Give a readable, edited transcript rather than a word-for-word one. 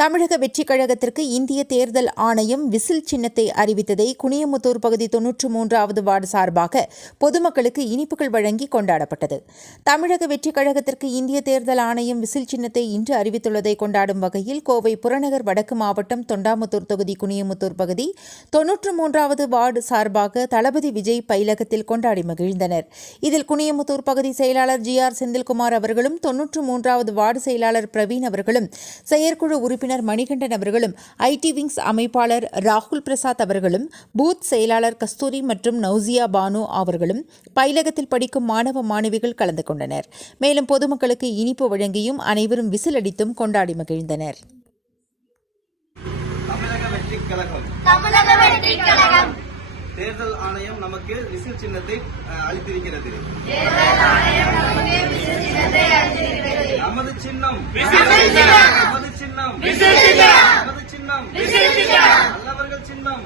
தமிழக வெற்றிக் கழகத்திற்கு இந்திய தேர்தல் ஆணையம் விசில் சின்னத்தை அறிவித்ததை குனியமுத்தூர் பகுதி 93வது வார்டு சார்பாக பொதுமக்களுக்கு இனிப்புகள் வழங்கி கொண்டாடப்பட்டது. தமிழக வெற்றிக் கழகத்திற்கு இந்திய தேர்தல் ஆணையம் விசில் சின்னத்தை இன்று அறிவித்துள்ளதை கொண்டாடும் வகையில் கோவை புறநகர் வடக்கு மாவட்டம் தொண்டாமுத்தூர் தொகுதி குனியமுத்தூர் பகுதி 93வது வார்டு சார்பாக தளபதி விஜய் பயிலகத்தில் கொண்டாடி மகிழ்ந்தனர். இதில் குனியமுத்தூர் பகுதி செயலாளர் GR செந்தில்குமார் அவர்களும் 93வது வார்டு செயலாளர் பிரவீன் அவர்களும் செயற்குழு உறுப்பினர் மணிகண்டன் அவர்களும் IT விங்ஸ் அமைப்பாளர் ராகுல் பிரசாத் அவர்களும் பூத் செயலாளர் கஸ்தூரி மற்றும் நௌசியா பானு அவர்களும் பயிலகத்தில் படிக்கும் மாணவ மாணவிகள் கலந்து கொண்டனர். மேலும் பொதுமக்களுக்கு இனிப்பு வழங்கியும் அனைவரும் விசில் அடித்தும் கொண்டாடி மகிழ்ந்தனர். தேர்தல் ஆணையம் நமக்கு விசில் சின்னத்தை அளித்திருக்கிறது. நமது சின்னம் நல்லவர்கள் சின்னம்